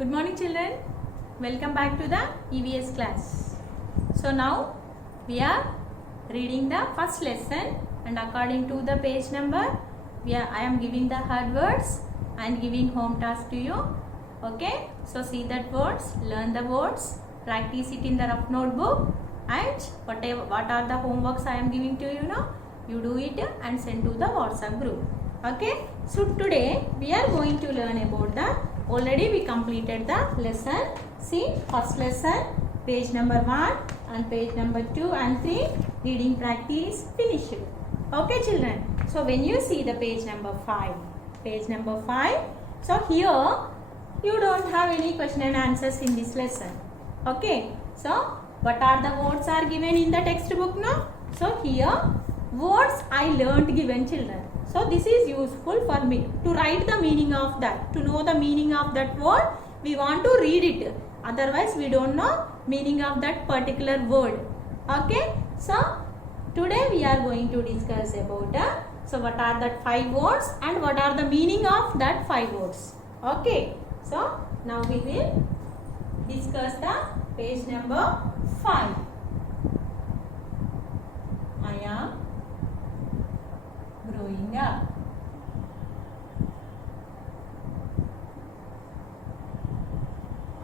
Good morning children. Welcome back to the EVS class. So now we are reading the first lesson, and according to the page number I am giving the hard words and giving home task to you. Okay, so see that words, learn the words, practice it in the rough notebook, and what are the homeworks I am giving to you now, you do it and send to the WhatsApp group. Okay, so today we are going to learn about already we completed the lesson. See, first lesson, page number 1 and page number 2 and 3 reading practice finished. Okay children, so when you see the page number 5, so here you don't have any question and answers in this lesson. Okay, so what are the words are given in the textbook now? So here words I learnt given children. So this is useful for me to write the meaning of that. To know the meaning of that word, we want to read it. Otherwise, we don't know meaning of that particular word. Okay. So today we are going to discuss about so what are that 5 words and what are the meaning of that 5 words. Okay. So now we will discuss the page number 5. I am growing up.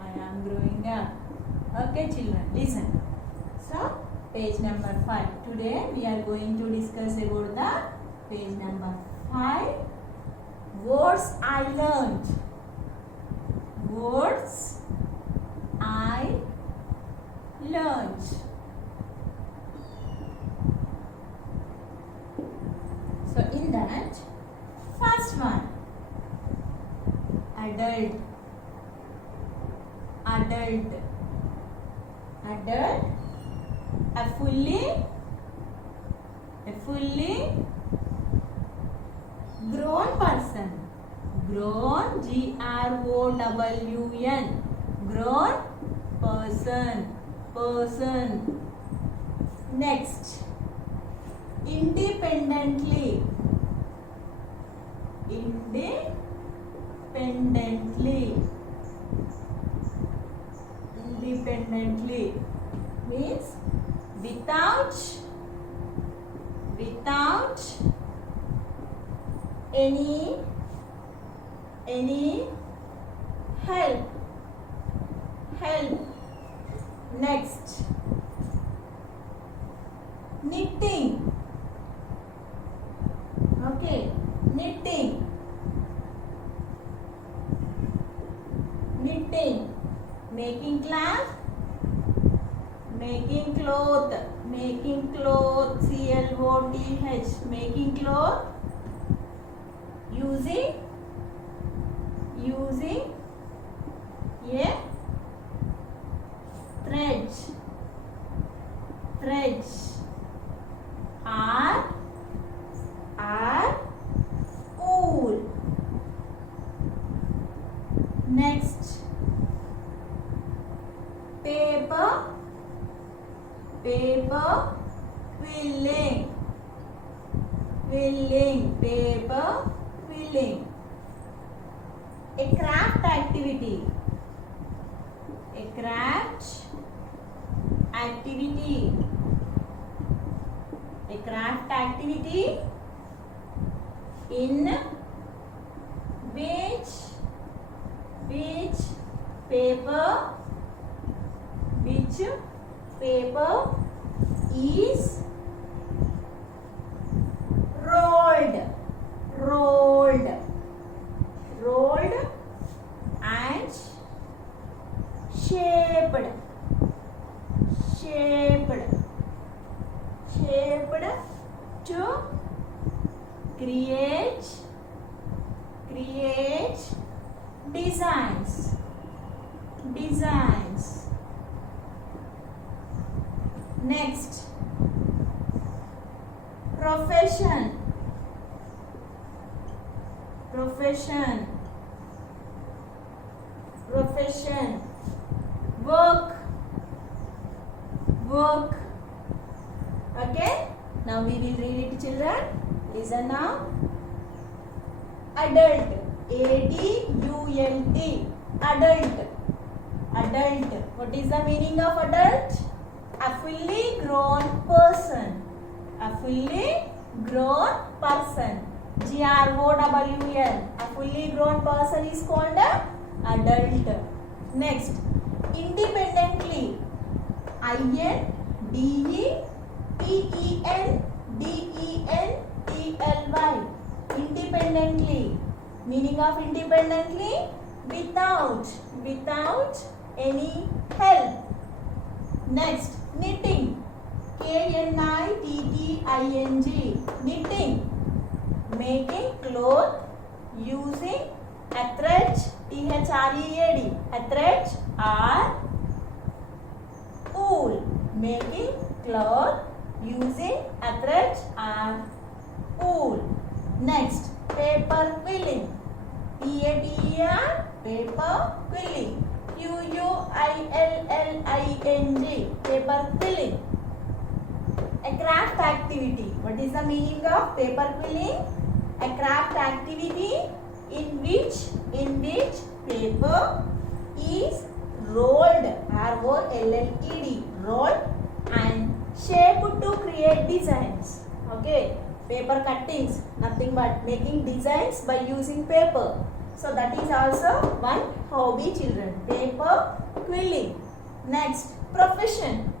I am growing up. Okay children, listen. So page number 5. Today we are going to discuss about the page number 5. Words I learned. Words I learned. So in that, first one, adult, a fully grown person, grown, G-R-O-W-N, grown person. Next, independently means without any help. Next, knitting. Okay, knitting, making cloth, C-L-O-T-H, making cloth, using a thread, or wool. Next, paper quilling, a craft activity, in which paper is rolled and shaped to create designs. Next, profession, work. Okay, now we will read it children. Listen now. Adult, A-D-U-L-T, Adult. Adult. What is the meaning of adult? A fully grown person. A fully grown person. GROWL. A fully grown person is called a adult. Next, independently. INDEPENDENTLY. Independently. Meaning of independently? Without any help. Next, knitting. KNITTING. Knitting. Making cloth using a thread. THREAD. A thread or wool. Making cloth using a thread or wool. Next, paper quilling. PAPER. Paper quilling. QUILLING. Paper quilling. A craft activity. What is the meaning of paper quilling? A craft activity in which paper is rolled, ROLLED, rolled and shaped to create designs. Okay, paper cuttings, nothing but making designs by using paper. So that is also one hobby, children. Paper quilling. Next, profession.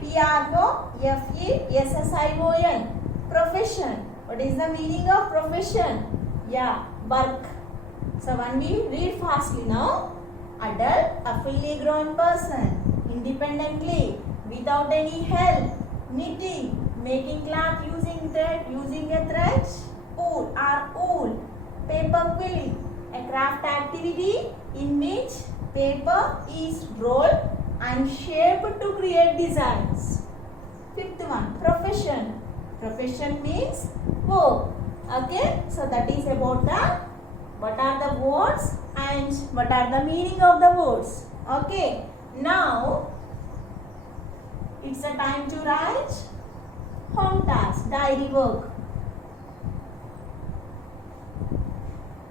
PROFESSION. Profession. What is the meaning of profession? Yeah, work. So when we read fastly now, adult, a fully grown person, independently, without any help, knitting, making cloth using a thread, wool, paper quilling, a craft activity in which paper is rolled and shaped to create designs. Fifth one, profession. Profession means work. Okay, so that is about what are the words and what are the meaning of the words. Okay, now it's a time to write home task, diary work.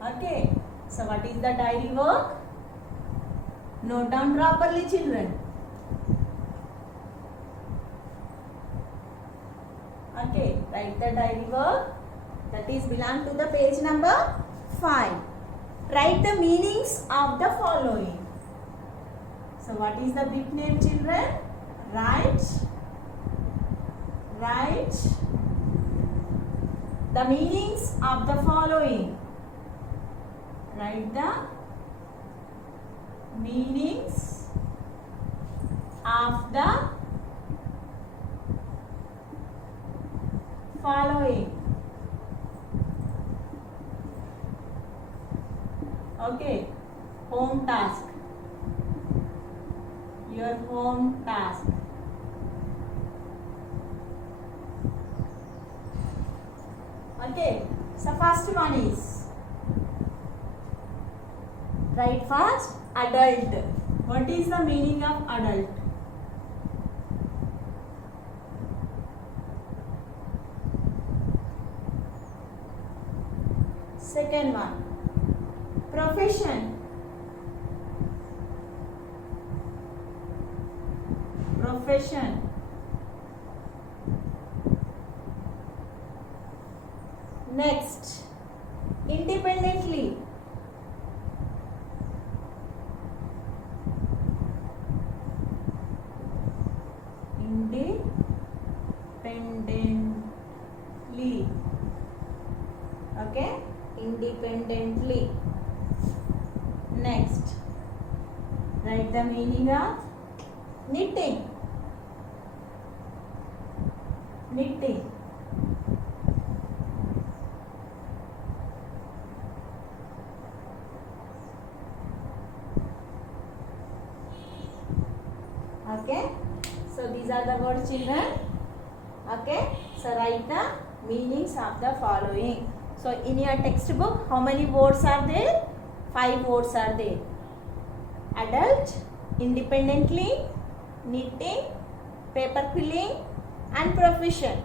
Okay, so what is the diary work? Note down properly, children. Okay, write the diary work. That is belong to the page number 5. Write the meanings of the following. So what is the bit name, children? Write the meanings of the following. Write the meanings of the following. Okay, home task. Your home task. Okay, so first one is write first adult. What is the meaning of adult? Second one, profession. Profession. Next, independently. Independently. Okay, independently. Next, write the meaning of knitting. Knitting. Okay, so these are the words, children. Okay, so write the meanings of the following. So in your textbook, how many words are there? 5 words are there. Adult, independently, knitting, paper quilling and profession.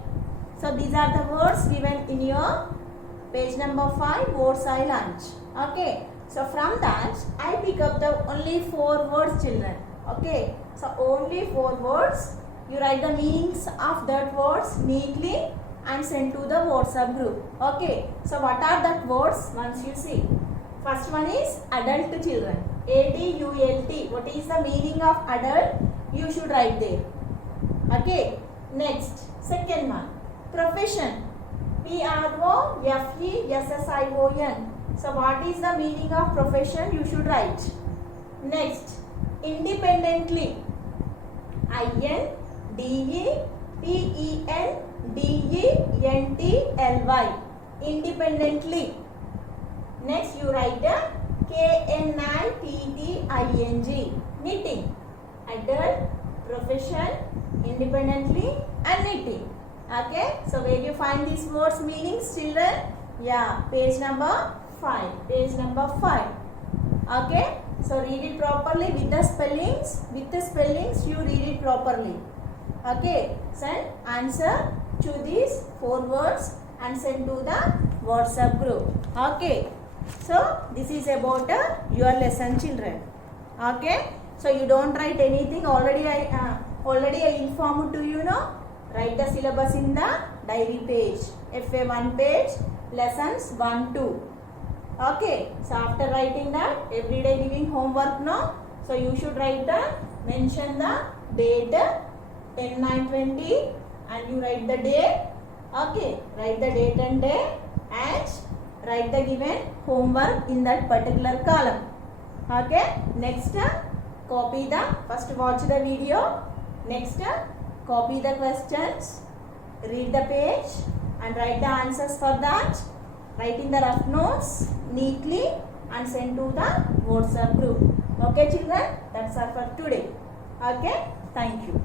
So these are the words given in your page number 5, words I learnt. Okay, so from that I pick up the only 4 words, children. Okay, so only 4 words. You write the meanings of that words neatly and send to the WhatsApp group. Okay, so what are that words? Once you see. First one is adult, children. ADULT. What is the meaning of adult? You should write there. Okay, next, second one, profession. PROFESSION. So what is the meaning of profession? You should write. Next, independently. INDEPENDENTLY. Independently. Next, you write the KNITTING. Knitting. Adult, profession, independently and knitting. Okay, so where you find these words meanings, children? Yeah, page number 5. Page number 5. Okay, so read it properly with the spellings. With the spellings, you read it properly. Okay, send answer to these 4 words and send to the WhatsApp group. Okay, so this is about your lesson, children. Okay, so you don't write anything. Already I informed to you, no? Write the syllabus in the diary page. FA 1 page, lessons 1, 2. Okay, so after writing that, every day giving homework, no? So you should write mention the date 10/9/20 and you write the day. Okay, write the date and day and write the given homework in that particular column. Okay, next copy the, first watch the video. Next, copy the questions, read the page and write the answers for that. Write in the rough notes neatly and send to the WhatsApp group. Okay, children, that's all for today. Okay, thank you.